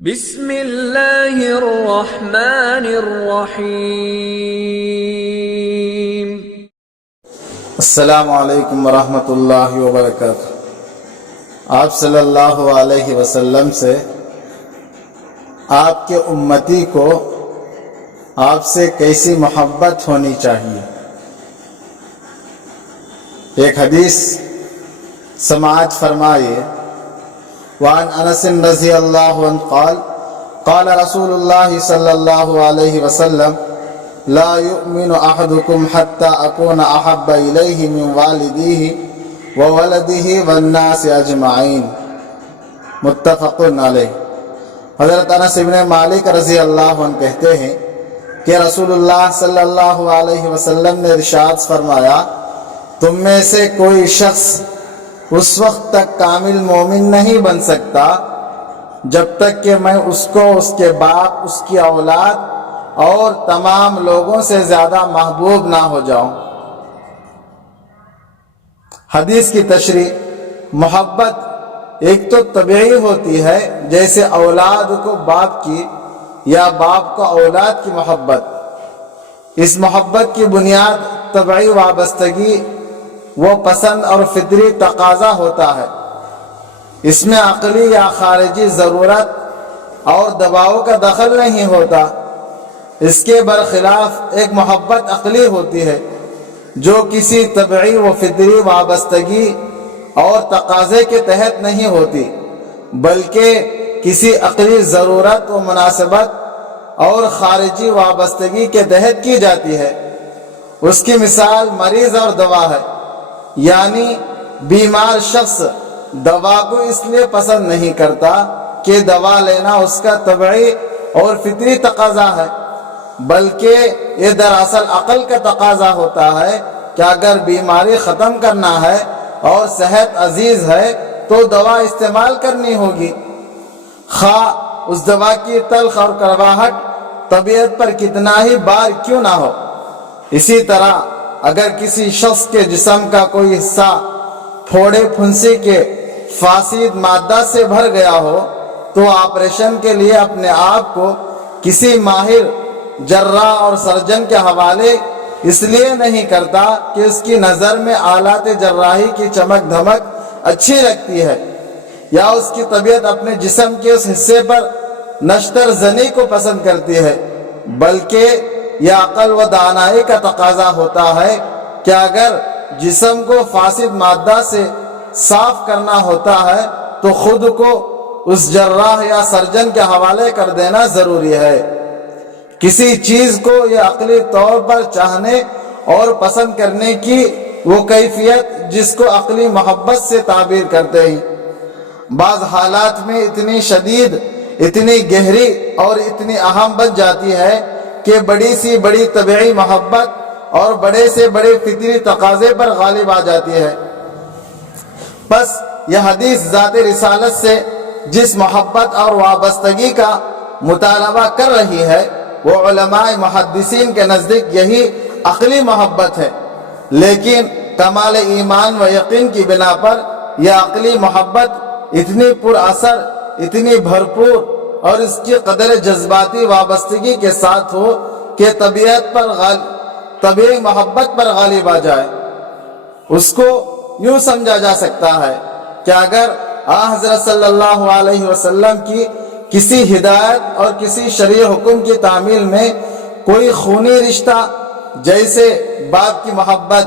بسم اللہ الرحمن الرحیم۔ السلام علیکم ورحمۃ اللہ وبرکاتہ۔ آپ صلی اللہ علیہ وسلم سے آپ کے امتی کو آپ سے کیسی محبت ہونی چاہیے۔ ایک حدیث سماعت فرمائیے۔ وعن انس رضی اللہ عنہ قال قال رسول اللہ صلی اللہ علیہ وسلم لا يؤمن احدكم حتى اكون احب الیہ من والدیہ وولدہ والناس اجمعین، متفق علیہ۔ حضرت انس بن مالک رضی اللہ عنہ کہتے ہیں کہ رسول اللہ صلی اللہ علیہ وسلم نے ارشاد فرمایا، تم میں سے کوئی شخص اس وقت تک کامل مومن نہیں بن سکتا جب تک کہ میں اس کو اس کے باپ، اس کی اولاد اور تمام لوگوں سے زیادہ محبوب نہ ہو جاؤں۔ حدیث کی تشریح، محبت ایک تو طبیعی ہوتی ہے، جیسے اولاد کو باپ کی یا باپ کو اولاد کی محبت۔ اس محبت کی بنیاد طبعی وابستگی وہ پسند اور فطری تقاضا ہوتا ہے۔ اس میں عقلی یا خارجی ضرورت اور دباؤ کا دخل نہیں ہوتا۔ اس کے برخلاف ایک محبت عقلی ہوتی ہے جو کسی طبعی و فطری وابستگی اور تقاضے کے تحت نہیں ہوتی، بلکہ کسی عقلی ضرورت و مناسبت اور خارجی وابستگی کے تحت کی جاتی ہے۔ اس کی مثال مریض اور دوا ہے، یعنی بیمار شخص دوا کو اس لیے پسند نہیں کرتا کہ دوا لینا اس کا طبعی اور فطری تقاضا ہے، بلکہ یہ دراصل عقل کا تقاضا ہوتا ہے کہ اگر بیماری ختم کرنا ہے اور صحت عزیز ہے تو دوا استعمال کرنی ہوگی، خواہ اس دوا کی تلخ اور کڑواہٹ طبیعت پر کتنا ہی بار کیوں نہ ہو۔ اسی طرح اگر کسی شخص کے جسم کا کوئی حصہ پھوڑے پھنسی کے فاسد مادہ سے بھر گیا ہو تو آپریشن کے لیے اپنے آپ کو کسی ماہر جراح اور سرجن کے حوالے اس لیے نہیں کرتا کہ اس کی نظر میں آلات جراحی کی چمک دھمک اچھی لگتی ہے، یا اس کی طبیعت اپنے جسم کے اس حصے پر نشتر زنی کو پسند کرتی ہے، بلکہ یہ عقل و دانائی کا تقاضا ہوتا ہے کہ اگر جسم کو فاسد مادہ سے صاف کرنا ہوتا ہے تو خود کو اس جراح یا سرجن کے حوالے کر دینا ضروری ہے۔ کسی چیز کو یہ عقلی طور پر چاہنے اور پسند کرنے کی وہ کیفیت جس کو عقلی محبت سے تعبیر کرتے ہیں، بعض حالات میں اتنی شدید، اتنی گہری اور اتنی اہم بن جاتی ہے کہ بڑی سی بڑی طبعی محبت اور بڑے سے بڑے فطری تقاضے پر غالب آ جاتی ہے۔ بس یہ حدیث ذات رسالت سے جس محبت اور وابستگی کا مطالبہ کر رہی ہے وہ علماء محدثین کے نزدیک یہی عقلی محبت ہے، لیکن کمال ایمان و یقین کی بنا پر یہ عقلی محبت اتنی پر اثر، اتنی بھرپور اور اس کی قدر جذباتی وابستگی کے ساتھ ہو کہ طبیعی محبت پر غالب آ جائے۔ اس کو یوں سمجھا جا سکتا ہے کہ اگر حضرت صلی اللہ علیہ وسلم کی کسی ہدایت اور کسی شرعی حکم کی تعمیل میں کوئی خونی رشتہ جیسے باپ کی محبت،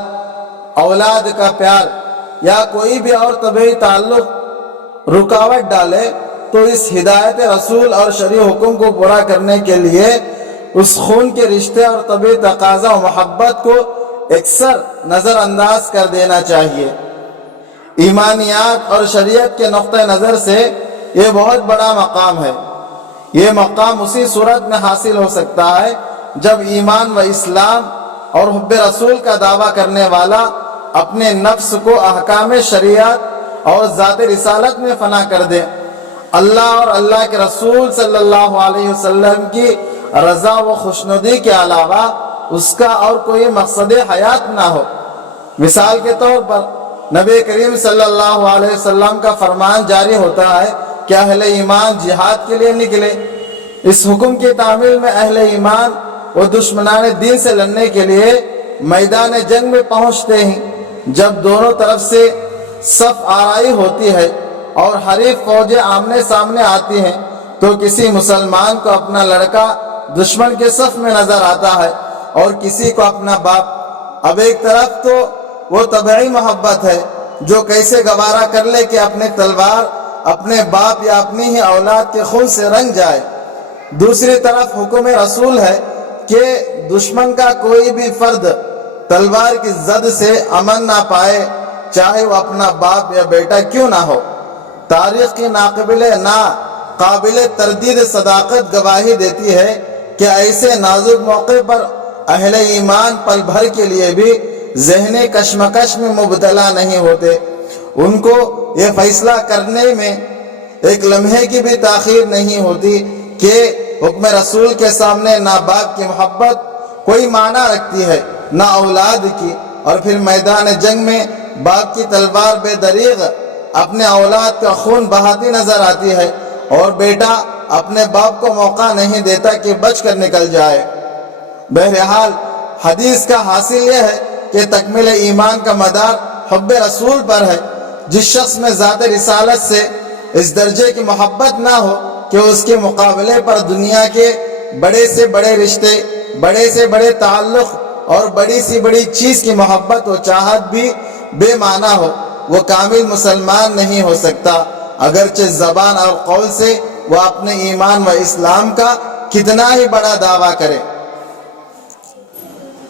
اولاد کا پیار یا کوئی بھی اور طبیعی تعلق رکاوٹ ڈالے تو اس ہدایت رسول اور شرعی حکم کو پورا کرنے کے لیے اس خون کے رشتے اور طبیعی تقاضا و محبت کو اکثر نظر انداز کر دینا چاہیے۔ ایمانیات اور شریعت کے نقطہ نظر سے یہ بہت بڑا مقام ہے۔ یہ مقام اسی صورت میں حاصل ہو سکتا ہے جب ایمان و اسلام اور حب رسول کا دعویٰ کرنے والا اپنے نفس کو احکام شریعت اور ذات رسالت میں فنا کر دے، اللہ اور اللہ کے رسول صلی اللہ علیہ وسلم کی رضا و خوشنودی کے علاوہ اس کا اور کوئی مقصد حیات نہ ہو۔ مثال کے طور پر نبی کریم صلی اللہ علیہ وسلم کا فرمان جاری ہوتا ہے کہ اہل ایمان جہاد کے لیے نکلے۔ اس حکم کی تعمیل میں اہل ایمان وہ دشمنان دین سے لڑنے کے لیے میدان جنگ میں پہنچتے ہیں۔ جب دونوں طرف سے صف آرائی ہوتی ہے اور حریف فوجیں آمنے سامنے آتی ہیں تو کسی مسلمان کو اپنا لڑکا دشمن کے صف میں نظر آتا ہے اور کسی کو اپنا باپ۔ اب ایک طرف تو وہ طبعی محبت ہے جو کیسے گوارا کر لے کہ اپنے تلوار اپنے باپ یا اپنی ہی اولاد کے خون سے رنگ جائے، دوسری طرف حکم رسول ہے کہ دشمن کا کوئی بھی فرد تلوار کی زد سے امن نہ پائے، چاہے وہ اپنا باپ یا بیٹا کیوں نہ ہو۔ تاریخ کی قابل تردید صداقت گواہی دیتی ہے کہ ایسے نازک موقع پر اہل ایمان پل بھر کے لیے بھی ذہنی کشمکش میں مبتلا نہیں ہوتے۔ ان کو یہ فیصلہ کرنے میں ایک لمحے کی بھی تاخیر نہیں ہوتی کہ حکم رسول کے سامنے نہ باپ کی محبت کوئی معنی رکھتی ہے نہ اولاد کی، اور پھر میدان جنگ میں باپ کی تلوار بے دریغ اپنے اولاد کا خون بہاتی نظر آتی ہے اور بیٹا اپنے باپ کو موقع نہیں دیتا کہ بچ کر نکل جائے۔ بہرحال حدیث کا حاصل یہ ہے کہ تکمیل ایمان کا مدار حب رسول پر ہے۔ جس شخص میں ذات رسالت سے اس درجے کی محبت نہ ہو کہ اس کے مقابلے پر دنیا کے بڑے سے بڑے رشتے، بڑے سے بڑے تعلق اور بڑی سے بڑی چیز کی محبت و چاہت بھی بے معنی ہو، وہ کامل مسلمان نہیں ہو سکتا، اگرچہ زبان اور قول سے وہ اپنے ایمان و اسلام کا کتنا ہی بڑا دعویٰ کرے۔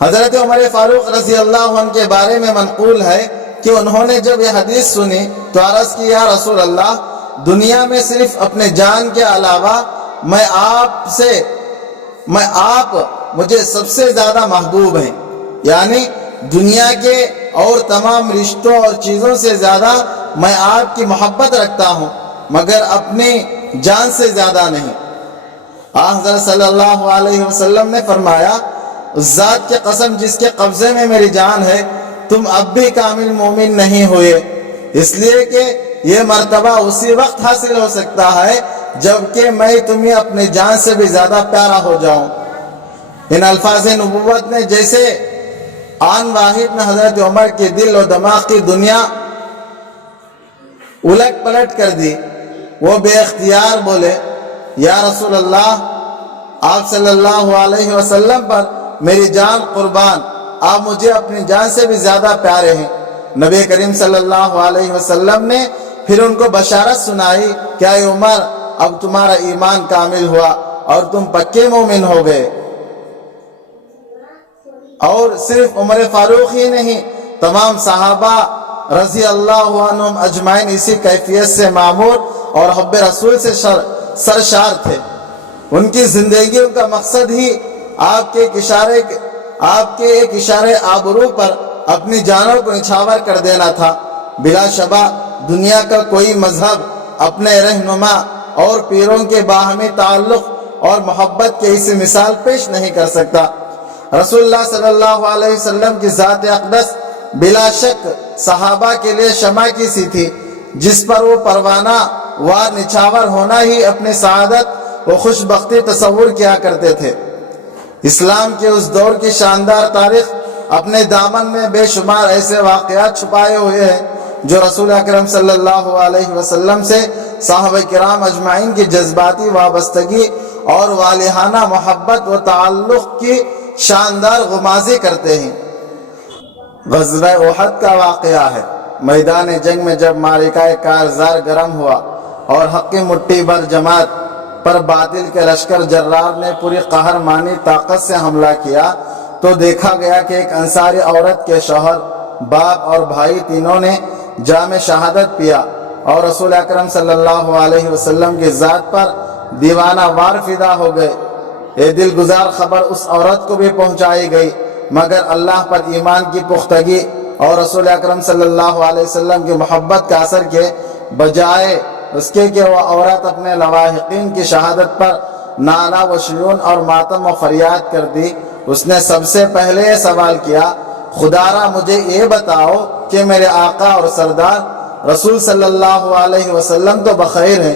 حضرت عمر فاروق رضی اللہ عنہ کے بارے میں منقول ہے کہ انہوں نے جب یہ حدیث سنی تو عرض کی، یا رسول اللہ، دنیا میں صرف اپنے جان کے علاوہ آپ مجھے سب سے زیادہ محبوب ہیں، یعنی دنیا کے اور تمام رشتوں اور چیزوں سے زیادہ میں آپ کی محبت رکھتا ہوں مگر اپنی جان سے زیادہ نہیں۔ حضرت صلی اللہ علیہ وسلم نے فرمایا، اس ذات کی قسم جس کے قبضے میں میری جان ہے، تم اب بھی کامل مومن نہیں ہوئے، اس لیے کہ یہ مرتبہ اسی وقت حاصل ہو سکتا ہے جبکہ میں تمہیں اپنی جان سے بھی زیادہ پیارا ہو جاؤں۔ ان الفاظ نبوت نے جیسے آن واحد میں حضرت عمر کے دل و دماغ کی دنیا الٹ پلٹ کر دی۔ وہ بے اختیار بولے، یا رسول اللہ، آپ صلی اللہ علیہ وسلم پر میری جان قربان، آپ مجھے اپنی جان سے بھی زیادہ پیارے ہیں۔ نبی کریم صلی اللہ علیہ وسلم نے پھر ان کو بشارت سنائی کہ اے عمر، اب تمہارا ایمان کامل ہوا اور تم پکے مومن ہو گئے۔ اور صرف عمر فاروق ہی نہیں، تمام صحابہ رضی اللہ عنہم اجمعین اسی کیفیت سے معمور اور حب رسول سے سرشار تھے۔ ان کی زندگیوں کا مقصد ہی آپ کے ایک اشارے آبرو پر اپنی جانوں کو نچھاور کر دینا تھا۔ بلا شبہ دنیا کا کوئی مذہب اپنے رہنما اور پیروں کے باہمی تعلق اور محبت کی ایسی مثال پیش نہیں کر سکتا۔ رسول اللہ صلی اللہ علیہ وسلم کی ذات اقدس بلا شک صحابہ کے لیے شمع کی سی تھی، جس پر وہ پروانہ وار نچھاور ہونا ہی اپنی سعادت و خوش بختی تصور کیا کرتے تھے۔ اسلام کے اس دور کی شاندار تاریخ اپنے دامن میں بے شمار ایسے واقعات چھپائے ہوئے ہیں جو رسول اکرم صلی اللہ علیہ وسلم سے صحابہ کرام اجمعین کی جذباتی وابستگی اور والہانہ محبت و تعلق کی شاندار غمازی کرتے ہیں۔ غزوہ احد کا واقعہ ہے۔ میدان جنگ میں جب معرکہ کارزار گرم ہوا اور حق کی مٹھی بھر جماعت پر باطل کے لشکر جرار نے پوری قہرمانی طاقت سے حملہ کیا تو دیکھا گیا کہ ایک انصاری عورت کے شوہر، باپ اور بھائی تینوں نے جام شہادت پیا اور رسول اکرم صلی اللہ علیہ وسلم کی ذات پر دیوانہ وار فدا ہو گئے۔ یہ دل گزار خبر اس عورت کو بھی پہنچائی گئی، مگر اللہ پر ایمان کی پختگی اور رسول اکرم صلی اللہ علیہ وسلم کی محبت کا اثر کے بجائے اس کے کہ وہ عورت اپنے لواحقین کی شہادت پر نالہ و شیون اور ماتم و فریاد کر دی، اس نے سب سے پہلے یہ سوال کیا، خدا را مجھے یہ بتاؤ کہ میرے آقا اور سردار رسول صلی اللہ علیہ وسلم تو بخیر ہیں